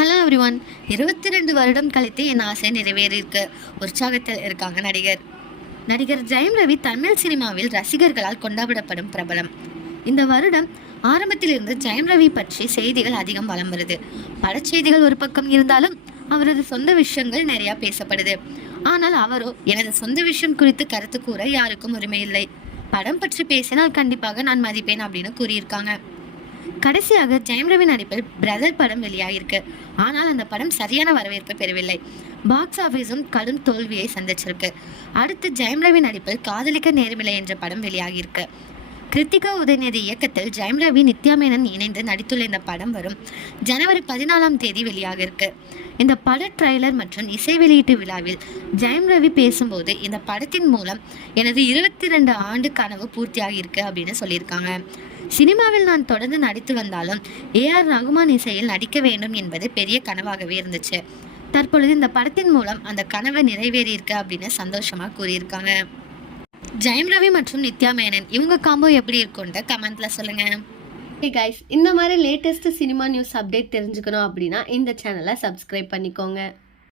Hello everyone இருபத்தி ரெண்டு வருடம் கழித்து என் ஆசை நிறைவேறியிருக்கு. உற்சாகத்தில் இருக்காங்க நடிகர். நடிகர் ஜெயம் ரவி தமிழ் சினிமாவில் ரசிகர்களால் கொண்டாடப்படும் பிரபலம். இந்த வருடம் ஆரம்பத்திலிருந்து ஜெயம் ரவி பற்றி செய்திகள் அதிகம் வலம் வருது. படச்செய்திகள் ஒரு பக்கம் இருந்தாலும் அவரது சொந்த விஷயங்கள் நிறையா பேசப்படுது. ஆனால் அவரோ எனது சொந்த விஷயம் குறித்து கருத்து கூற யாருக்கும் உரிமை இல்லை. படம் பற்றி பேசினால் கண்டிப்பாக நான் மதிப்பேன் அப்படின்னு கூறியிருக்காங்க. கடைசியாக ஜெயம் ரவி நடிப்பில் பிரதர் படம் வெளியாகிருக்கு ஆனால் அந்த படம் சரியான வரவேற்பை பெறவில்லை. பாக்ஸ் ஆஃபீஸும் கடும் தோல்வியை சந்திச்சிருக்கு. அடுத்து ஜெயம் ரவி நடிப்பில் காதலிக்க நேரமில்லை என்ற படம் வெளியாகியிருக்கு. கிருத்திகா உதயநிதி இயக்கத்தில் ஜெயம் ரவி நித்யா மேனன் இணைந்து நடித்துள்ள இந்த படம் வரும் ஜனவரி பதினாலாம் தேதி வெளியாக இருக்கு இந்த பட ட்ரைலர் மற்றும் இசை வெளியீட்டு விழாவில் ஜெயம் ரவி பேசும்போது இந்த படத்தின் மூலம் எனது இருபத்தி ரெண்டு ஆண்டு கனவு பூர்த்தியாகி இருக்கு அப்படின்னு சொல்லியிருக்காங்க. சினிமாவில் நான் தொடர்ந்து நடித்து வந்தாலும் ஏஆர் ரகுமான் இசையில் நடிக்க வேண்டும் என்பது பெரிய கனவாகவே இருந்துச்சு. தற்பொழுது இந்த படத்தின் மூலம் அந்த கனவை நிறைவேறியிருக்கு அப்படின்னு சந்தோஷமாக கூறியிருக்காங்க. ஜெயம் ரவி மற்றும் நித்யா மேனன் இவங்க காம்போ எப்படி இருக்கும்ன்ற கமெண்ட்ல சொல்லுங்க. ஹே கைஸ் இந்த மாதிரி லேட்டஸ்ட் சினிமா நியூஸ் அப்டேட் தெரிஞ்சுக்கணும் அப்படின்னா இந்த சேனலை சப்ஸ்கிரைப் பண்ணிக்கோங்க.